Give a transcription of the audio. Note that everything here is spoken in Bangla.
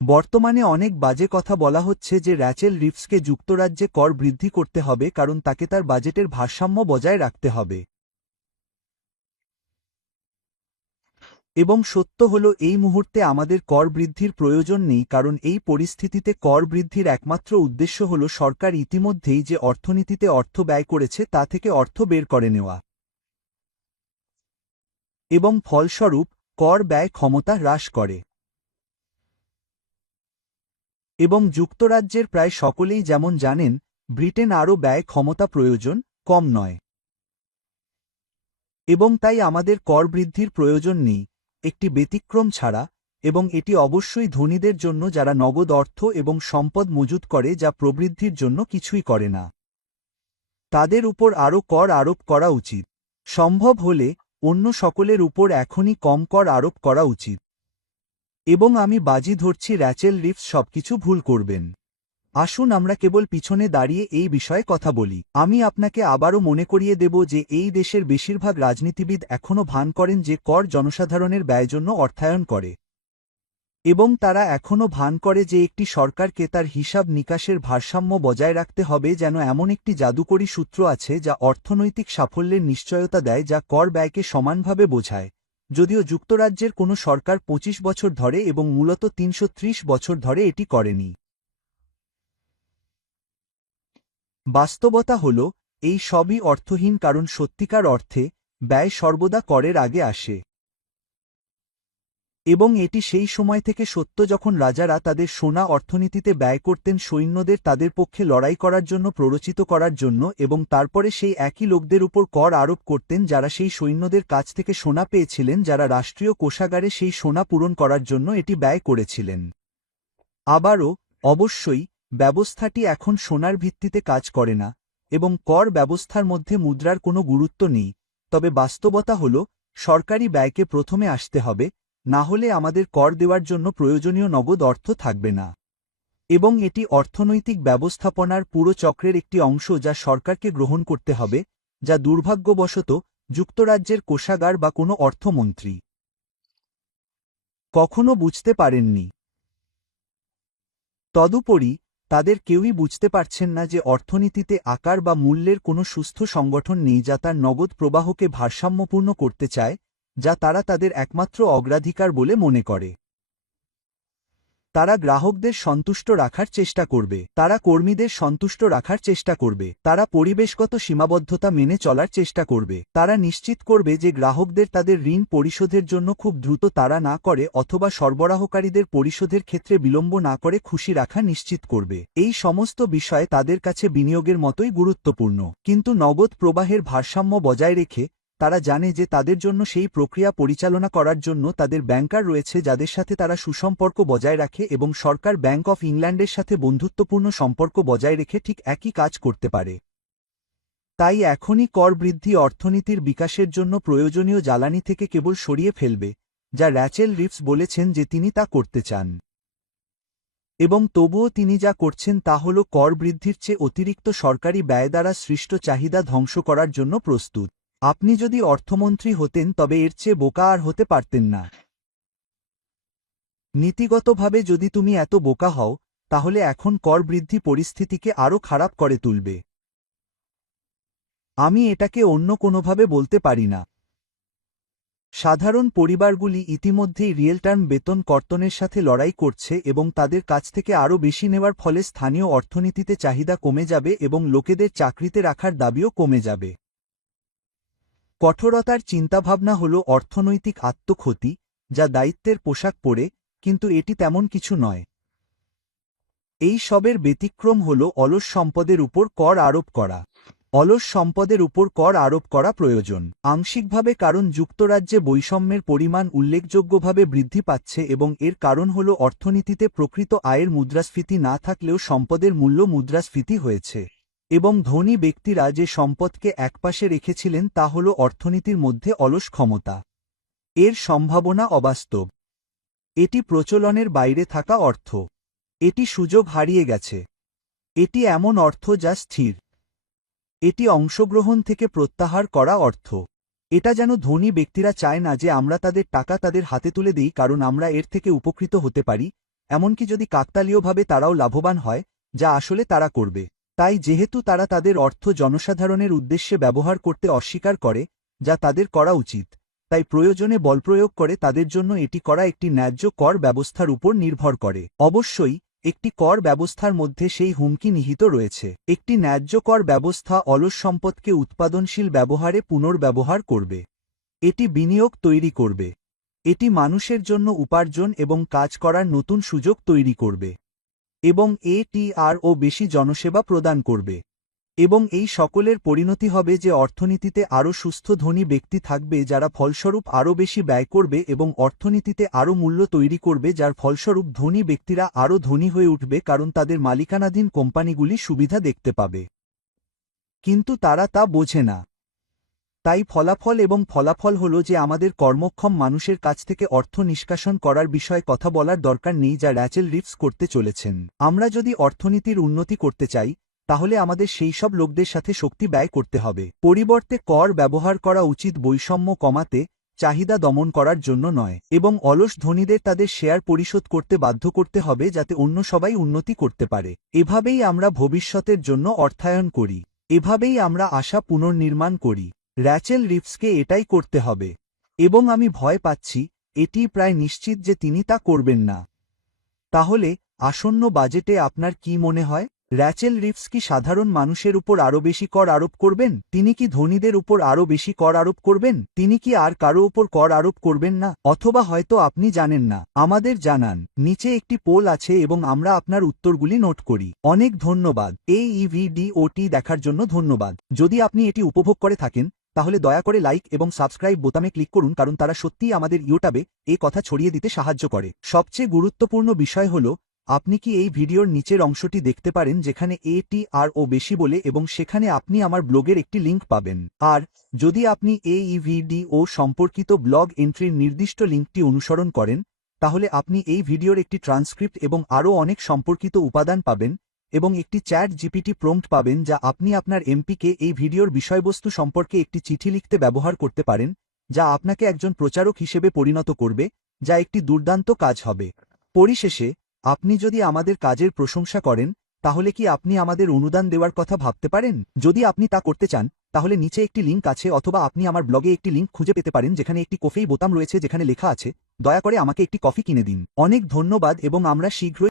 বর্তমানে অনেক বাজে কথা বলা হচ্ছে যে র্যাচেল রিভসকে যুক্তরাজ্যে কর বৃদ্ধি করতে হবে কারণ তাকে তার বাজেটের ভারসাম্য বজায় রাখতে হবে। এবং সত্য হল এই মুহূর্তে আমাদের কর বৃদ্ধির প্রয়োজন নেই, কারণ এই পরিস্থিতিতে কর বৃদ্ধির একমাত্র উদ্দেশ্য হল সরকার ইতিমধ্যেই যে অর্থনীতিতে অর্থ ব্যয় করেছে তা থেকে অর্থ বের করে নেওয়া, এবং ফলস্বরূপ কর ব্যয় ক্ষমতা হ্রাস করে। এবং যুক্তরাজ্যের প্রায় সকলেই যেমন জানেন, ব্রিটেন আরও ব্যয় ক্ষমতা প্রয়োজন, কম নয়। এবং তাই আমাদের কর বৃদ্ধির প্রয়োজন নেই, একটি ব্যতিক্রম ছাড়া, এবং এটি অবশ্যই ধনীদের জন্য যারা নগদ অর্থ এবং সম্পদ মজুত করে যা প্রবৃদ্ধির জন্য কিছুই করে না। তাদের উপর আরও কর আরোপ করা উচিত। সম্ভব হলে অন্য সকলের উপর এখনই কম কর আরোপ করা উচিত। এবং আমি বাজি ধরছি র্যাচেল রিভস সবকিছু ভুল করবেন। আসুন আমরা কেবল পিছনে দাঁড়িয়ে এই বিষয়ে কথা বলি। আমি আপনাকে আবারও মনে করিয়ে দেব যে এই দেশের বেশিরভাগ রাজনীতিবিদ এখনও ভান করেন যে কর জনসাধারণের ব্যয়ের জন্য অর্থায়ন করে, এবং তারা এখনও ভান করে যে একটি সরকারকে তার হিসাব নিকাশের ভারসাম্য বজায় রাখতে হবে, যেন এমন একটি জাদুকরী সূত্র আছে যা অর্থনৈতিক সাফল্যের নিশ্চয়তা দেয় যা কর ব্যয়কে সমানভাবে বোঝায়। যদিও যুক্তরাজ্যের কোনো সরকার 25 বছর ধরে এবং মূলত 330 বছর ধরে এটি করেনি। বাস্তবতা হল এই সবই অর্থহীন, কারণ সত্যিকার অর্থে ব্যয় সর্বদা করের আগে আসে। এবং এটি সেই সময় থেকে সত্য যখন রাজারা তাদের সোনা অর্থনীতিতে ব্যয় করতেন সৈন্যদের তাদের পক্ষে লড়াই করার জন্য প্ররোচিত করার জন্য, এবং তারপরে সেই একই লোকদের উপর কর আরোপ করতেন যারা সেই সৈন্যদের কাছ থেকে সোনা পেয়েছিলেন, যারা রাষ্ট্রীয় কোষাগারে সেই সোনা পূরণ করার জন্য এটি ব্যয় করেছিলেন। আবারও, অবশ্যই ব্যবস্থাটি এখন সোনার ভিত্তিতে কাজ করে না, এবং কর ব্যবস্থার মধ্যে মুদ্রার কোনো গুরুত্ব নেই, তবে বাস্তবতা হল সরকারি ব্যয়কে প্রথমে আসতে হবে, না হলে আমাদের কর দেওয়ার জন্য প্রয়োজনীয় নগদ অর্থ থাকবে না। এবং এটি অর্থনৈতিক ব্যবস্থাপনার পুরো চক্রের একটি অংশ যা সরকারকে গ্রহণ করতে হবে, যা দুর্ভাগ্যবশত যুক্তরাজ্যের কোষাগার বা কোনো অর্থমন্ত্রী কখনো বুঝতে পারেননি। তদুপরি তাদের কেউই বুঝতে পারছেন না যে অর্থনীতিতে আকার বা মূল্যের কোনো সুস্থ সংগঠন নেই যা তার নগদ প্রবাহকে ভারসাম্যপূর্ণ করতে চায়, যা তারা তাদের একমাত্র অগ্রাধিকার বলে মনে করে। তারা গ্রাহকদের সন্তুষ্ট রাখার চেষ্টা করবে, তারা কর্মীদের সন্তুষ্ট রাখার চেষ্টা করবে, তারা পরিবেশগত সীমাবদ্ধতা মেনে চলার চেষ্টা করবে, তারা নিশ্চিত করবে যে গ্রাহকদের তাদের ঋণ পরিশোধের জন্য খুব দ্রুত তাড়া না করে অথবা সরবরাহকারীদের পরিশোধের ক্ষেত্রে বিলম্ব না করে খুশি রাখা নিশ্চিত করবে। এই সমস্ত বিষয় তাদের কাছে বিনিয়োগের মতোই গুরুত্বপূর্ণ, কিন্তু নগদ প্রবাহের ভারসাম্য বজায় রেখে তারা জানে যে তাদের জন্য সেই প্রক্রিয়া পরিচালনা করার জন্য তাদের ব্যাংকার রয়েছে যাদের সাথে তারা সুসম্পর্ক বজায় রাখে, এবং সরকার ব্যাংক অফ ইংল্যান্ডের সাথে বন্ধুত্বপূর্ণ সম্পর্ক বজায় রেখে ঠিক একই কাজ করতে পারে। তাই এখনই কর বৃদ্ধি অর্থনীতির বিকাশের জন্য প্রয়োজনীয় জ্বালানি থেকে কেবল সরিয়ে ফেলবে, যা র্যাচেল রিভস বলেছেন যে তিনি তা করতে চান। এবং তবুও তিনি যা করছেন তা হল কর বৃদ্ধির চেয়ে অতিরিক্ত সরকারি ব্যয় দ্বারা সৃষ্ট চাহিদা ধ্বংস করার জন্য প্রস্তুত। আপনি যদি অর্থমন্ত্রী হতেন তবে এর চেয়ে বোকা আর হতে পারতেন না। নীতিগতভাবে যদি তুমি এত বোকা হও, তাহলে এখন কর বৃদ্ধি পরিস্থিতিকে আরও খারাপ করে তুলবে। আমি এটাকে অন্য কোনোভাবে বলতে পারি না। সাধারণ পরিবারগুলি ইতিমধ্যেই রিয়েল টার্ম বেতন কর্তনের সাথে লড়াই করছে, এবং তাদের কাছ থেকে আরও বেশি নেওয়ার ফলে স্থানীয় অর্থনীতিতে চাহিদা কমে যাবে এবং লোকেদের চাকরিতে রাখার দাবিও কমে যাবে। কঠোরতার চিন্তাভাবনা হল অর্থনৈতিক আত্মক্ষতি, যা দায়িত্বের পোশাক পরে, কিন্তু এটি তেমন কিছু নয়। এই সবের ব্যতিক্রম হল অলস সম্পদের উপর কর আরোপ করা। অলস সম্পদের উপর কর আরোপ করা প্রয়োজন, আংশিকভাবে কারণ যুক্তরাজ্যে বৈষম্যের পরিমাণ উল্লেখযোগ্যভাবে বৃদ্ধি পাচ্ছে, এবং এর কারণ হল অর্থনীতিতে প্রকৃত আয়ের মুদ্রাস্ফীতি না থাকলেও সম্পদের মূল্য মুদ্রাস্ফীতি হয়েছে, এবং ধনী ব্যক্তিরা যে সম্পদকে একপাশে রেখেছিলেন তা হল অর্থনীতির মধ্যে অলস ক্ষমতা। এর সম্ভাবনা অবাস্তব। এটি প্রচলনের বাইরে থাকা অর্থ। এটি সুযোগ হারিয়ে গেছে। এটি এমন অর্থ যা স্থির। এটি অংশগ্রহণ থেকে প্রত্যাহার করা অর্থ। এটা যেন ধনী ব্যক্তিরা চায় না যে আমরা তাদের টাকা তাদের হাতে তুলে দিই কারণ আমরা এর থেকে উপকৃত হতে পারি, এমনকি যদি কাকতালীয়ভাবে তারাও লাভবান হয়, যা আসলে তারা করবে। তাই যেহেতু তারা তাদের অর্থ জনসাধারণের উদ্দেশ্যে ব্যবহার করতে অস্বীকার করে, যা তাদের করা উচিত, তাই প্রয়োজনে বলপ্রয়োগ করে তাদের জন্য এটি করা একটি ন্যায্য কর ব্যবস্থার উপর নির্ভর করে। অবশ্যই একটি কর ব্যবস্থার মধ্যে সেই হুমকি নিহিত রয়েছে। একটি ন্যায্য কর ব্যবস্থা অলস সম্পদকে উৎপাদনশীল ব্যবহারে পুনর্ব্যবহার করবে। এটি বিনিয়োগ তৈরি করবে। এটি মানুষের জন্য উপার্জন এবং কাজ করার নতুন সুযোগ তৈরি করবে। এবং এটি আরও বেশি জনসেবা প্রদান করবে। এবং এই সকলের পরিণতি হবে যে অর্থনীতিতে আরও সুস্থ ধনী ব্যক্তি থাকবে যারা ফলস্বরূপ আরও বেশি ব্যয় করবে এবং অর্থনীতিতে আরও মূল্য তৈরি করবে, যার ফলস্বরূপ ধনী ব্যক্তিরা আরও ধনী হয়ে উঠবে কারণ তাদের মালিকানাধীন কোম্পানিগুলি সুবিধা দেখতে পাবে। কিন্তু তারা তা বোঝে না। তাই ফলাফল হল যে আমাদের কর্মক্ষম মানুষের কাছ থেকে অর্থ নিষ্কাশন করার বিষয়ে কথা বলার দরকার নেই, যা র্যাচেল রিভস করতে চলেছেন। আমরা যদি অর্থনীতির উন্নতি করতে চাই, তাহলে আমাদের সেই সব লোকদের সাথে শক্তি ব্যয় করতে হবে। পরিবর্তে কর ব্যবহার করা উচিত বৈষম্য কমাতে, চাহিদা দমন করার জন্য নয়। এবং অলস ধনীদের তাদের শেয়ার পরিশোধ করতে বাধ্য করতে হবে যাতে অন্য সবাই উন্নতি করতে পারে। এভাবেই আমরা ভবিষ্যতের জন্য অর্থায়ন করি। এভাবেই আমরা আশা পুনর্নির্মাণ করি। র্যাচেল রিভসকে এটাই করতে হবে। এবং আমি ভয় পাচ্ছি, এটি প্রায় নিশ্চিত যে তিনি তা করবেন না। তাহলে আসন্ন বাজেটে আপনার কি মনে হয়? র্যাচেল রিভস কি সাধারণ মানুষের উপর আরও বেশি কর আরোপ করবেন? তিনি কি ধনীদের উপর আরও বেশি কর আরোপ করবেন? তিনি কি আর কারো উপর কর আরোপ করবেন না? অথবা হয়তো আপনি জানেন না। আমাদের জানান। নিচে একটি পোল আছে এবং আমরা আপনার উত্তরগুলি নোট করি। অনেক ধন্যবাদ। এই ভিডিওটি দেখার জন্য ধন্যবাদ। যদি আপনি এটি উপভোগ করে থাকেন, তাহলে দয়া করে লাইক এবং সাবস্ক্রাইব বোতামে ক্লিক করুন, কারণ তারা সত্যিই আমাদের ইউটিউবে এই কথা ছড়িয়ে দিতে সাহায্য করে। সবচেয়ে গুরুত্বপূর্ণ বিষয় হল, আপনি কি এই ভিডিওর নিচের অংশটি দেখতে পারেন যেখানে ATRO বেশি বলে, এবং সেখানে আপনি আমার ব্লগের একটি লিঙ্ক পাবেন। আর যদি আপনি এই ভিডিও সম্পর্কিত ব্লগ এন্ট্রির নির্দিষ্ট লিঙ্কটি অনুসরণ করেন, তাহলে আপনি এই ভিডিওর একটি ট্রান্সক্রিপ্ট এবং আরও অনেক সম্পর্কিত উপাদান পাবেন, এবং একটি চ্যাট জিপিটি প্রম্পট পাবেন যা আপনি আপনার এমপিকে এই ভিডিওর বিষয়বস্তু সম্পর্কে একটি চিঠি লিখতে ব্যবহার করতে পারেন, যা আপনাকে একজন প্রচারক হিসেবে পরিণত করবে, যা একটি দুর্দান্ত কাজ হবে। পরিশেষে, আপনি যদি আমাদের কাজের প্রশংসা করেন, তাহলে কি আপনি আমাদের অনুদান দেওয়ার কথা ভাবতে পারেন? যদি আপনি তা করতে চান, তাহলে নিচে একটি লিঙ্ক আছে, অথবা আপনি আমার ব্লগে একটি লিঙ্ক খুঁজে পেতে পারেন যেখানে একটি কফি বোতাম রয়েছে যেখানে লেখা আছে, দয়া করে আমাকে একটি কফি কিনে দিন। অনেক ধন্যবাদ এবং আমরা শীঘ্রই